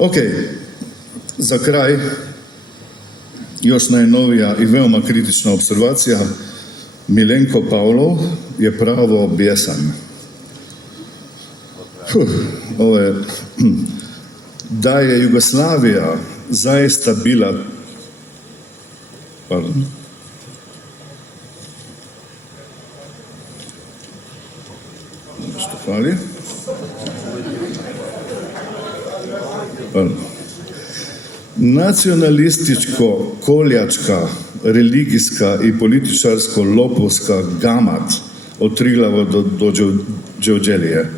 Ok, za kraj još najnovija i veoma kritična observacija. Milenko Pavlov je pravo bijesan. Ovo je, da je Jugoslavija zaista bila, pardon, što fali? Pardon. Nacionalističko, koljačka, religijska i političarsko-lopovska gamat od Triglava do Đevđelije.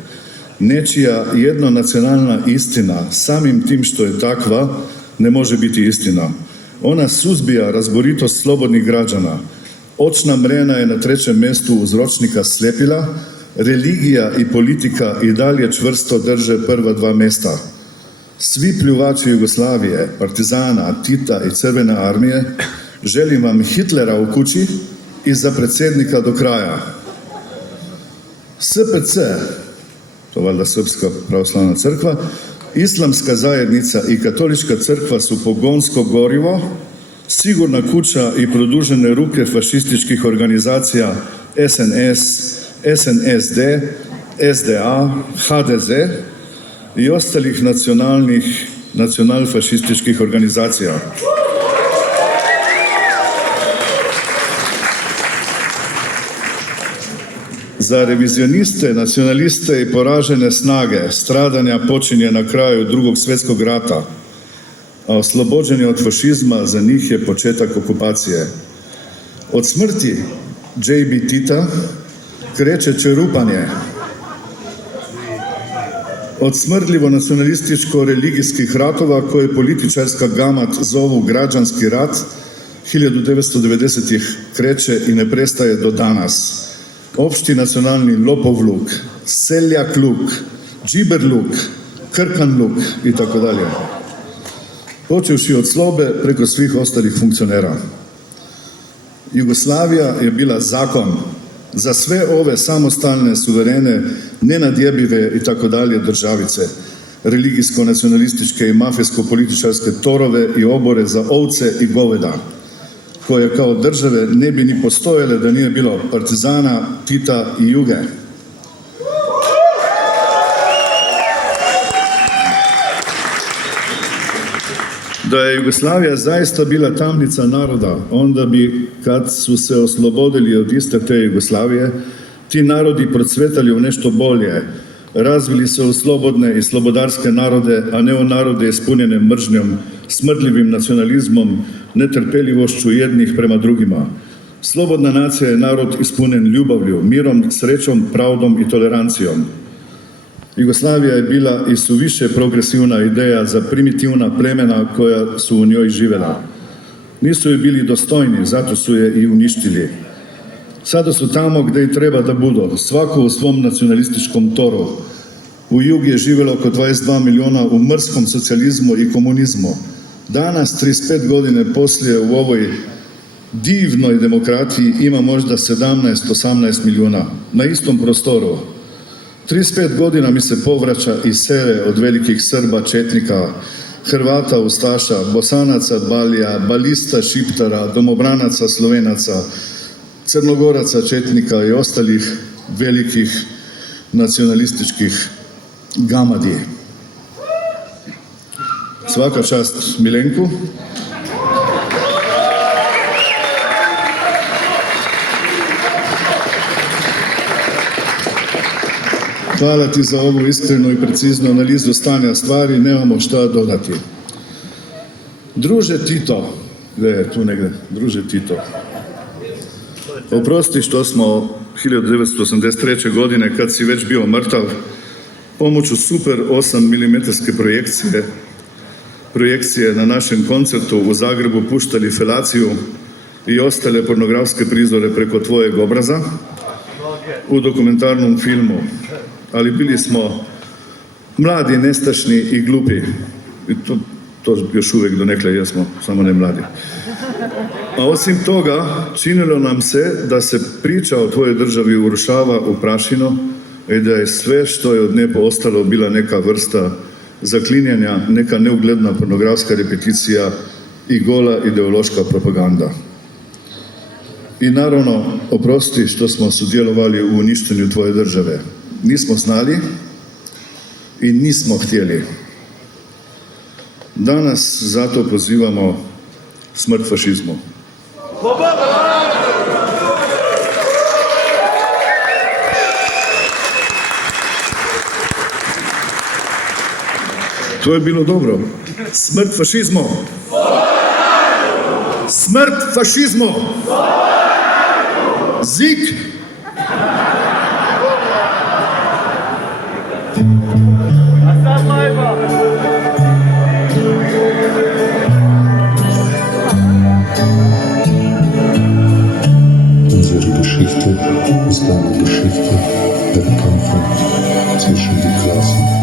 Nečija jednonacionalna istina, samim tim što je takva, ne može biti istina. Ona suzbija razboritost slobodnih građana. Očna mrena je na 3. mjestu uzročnika slepila, religija i politika i dalje čvrsto drže prva 2 mjesta. Svi pljuvači Jugoslavije, partizana, Tita i Crvene armije, želim vam Hitlera u kući i za predsjednika do kraja. SPC, to valjda Srpska pravoslavna crkva, Islamska zajednica i Katolička crkva su pogonsko gorivo, sigurna kuća i produžene ruke fašističkih organizacija SNS, SNSD, SDA, HDZ i ostalih nacionalfašističkih organizacija. Za revizioniste, nacionaliste i poražene snage stradanja počinje na kraju Drugog svjetskog rata, a oslobođenje od fašizma za njih je početak okupacije. Od smrti J.B. Tita kreće čerupanje. Od smrdljivo nacionalističko-religijskih ratova koje političarska gamat zovu građanski rat 1990-ih kreće i ne prestaje do danas. Opšti nacionalni lopovluk, seljakluk, džiberluk, krkanluk i tako dalje. Počevši od Slobe preko svih ostalih funkcionera. Jugoslavija je bila zakon za sve ove samostalne, suverene, nenadjebive i tako dalje državice, religijsko-nacionalističke i mafijsko-političarske torove i obore za ovce i goveda, koje kao države ne bi ni postojale da nije bilo partizana, Tita i Juge. Da je Jugoslavija zaista bila tamnica naroda, onda bi, kad su se oslobodili od iste te Jugoslavije, ti narodi procvetali u nešto bolje, razvili se u slobodne i slobodarske narode, a ne u narode ispunjene mržnjom, smrdljivim nacionalizmom, netrpeljivošću jednih prema drugima. Slobodna nacija je narod ispunjen ljubavlju, mirom, srećom, pravdom i tolerancijom. Jugoslavija je bila i suviše progresivna ideja za primitivna plemena koja su u njoj živela. Nisu joj bili dostojni, zato su je i uništili. Sada su tamo gdje i treba da budu, svako u svom nacionalističkom toru. U Jugi je živjelo oko 22 miliona u mrskom socijalizmu i komunizmu. Danas, 35 godine poslije, u ovoj divnoj demokratiji ima možda 17-18 milijuna na istom prostoru. 35 godina mi se povraća iz sere od velikih Srba, Četnika, Hrvata, Ustaša, Bosanaca, Balija, Balista, Šiptara, Domobranaca, Slovenaca, Crnogoraca, Četnika i ostalih velikih nacionalističkih gamadi. Svaka čast Milenku. Hvala ti za ovu iskrenu i preciznu analizu stanja stvari, nemamo šta dodati. Druže Tito, gdje je tu negdje, druže Tito, oprosti što smo 1983. godine, kad si već bio mrtav, pomoću super 8 mm projekcije na našem koncertu u Zagrebu puštali felaciju i ostale pornografske prizore preko tvojeg obraza u dokumentarnom filmu. Ali bili smo mladi, nestašni i glupi. I to još uvijek donekle jesmo, samo ne mladi. A osim toga, činilo nam se da se priča o tvojoj državi urušava u prašinu i da je sve što je od nje ostalo bila neka vrsta zaklinjanja, neka neugledna pornografska repeticija i gola ideološka propaganda. I naravno, oprosti što smo sudjelovali u uništenju tvoje države. Nismo znali i nismo htjeli. Danas zato pozivamo smrt fašizmu. To je bilo dobro. Smrt fašizmu! Smrt fašizmu! Zik! Unsere Geschichte ist eine Geschichte der Kämpfe zwischen den Klassen.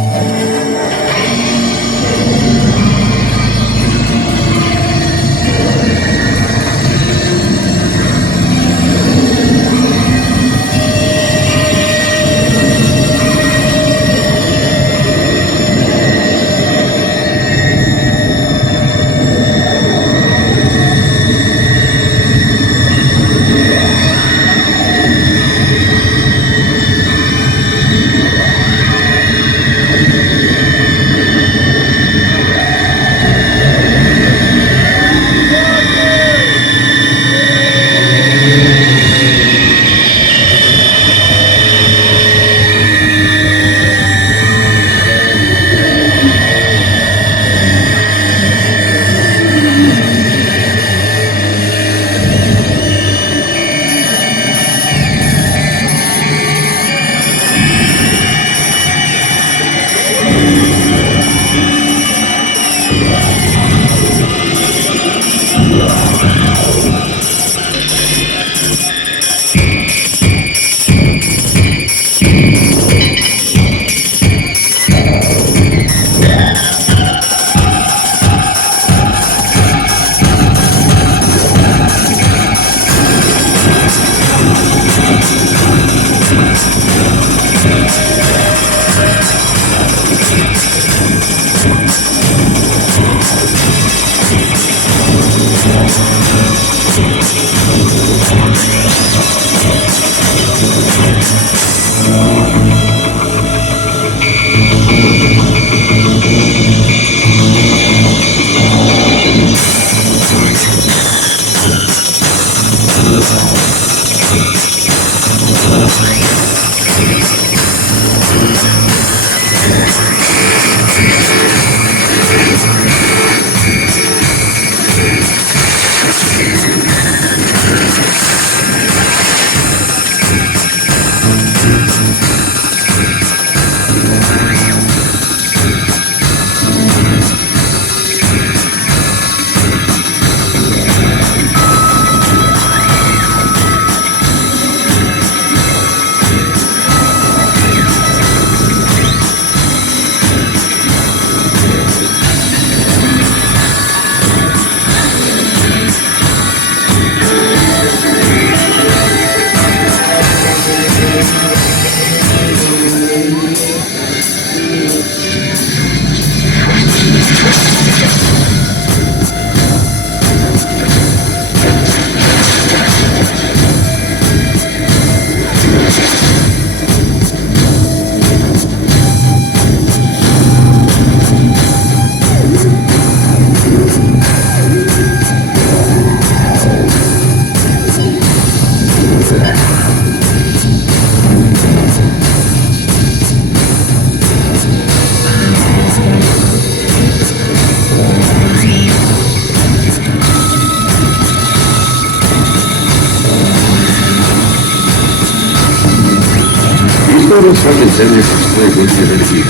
Istorija svake zemlje postoje velike religije.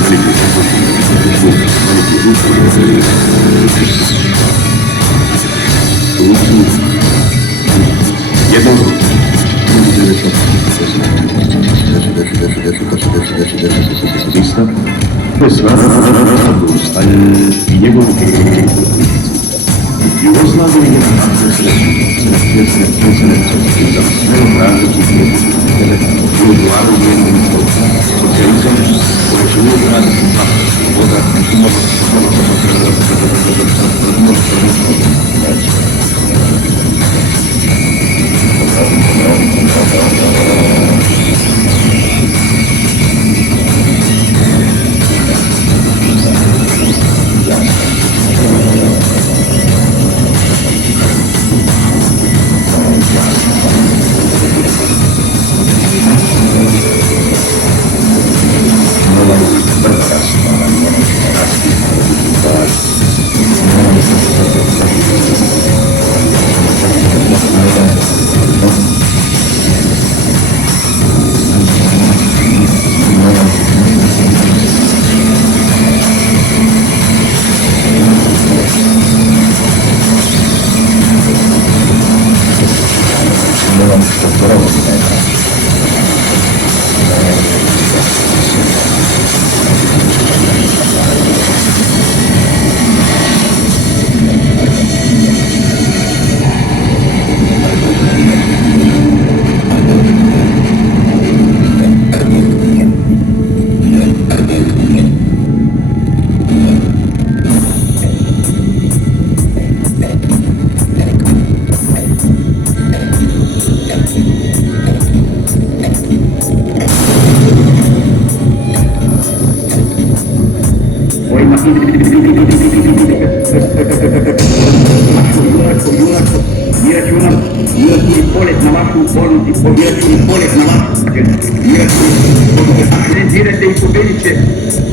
Veliki jednom budista bez svakog ustaja i njegovu Jugoslavija je svjetske za sve različite u glavu socijalizam, Полет на вашу форму, полет на вашу. Direte i pobediće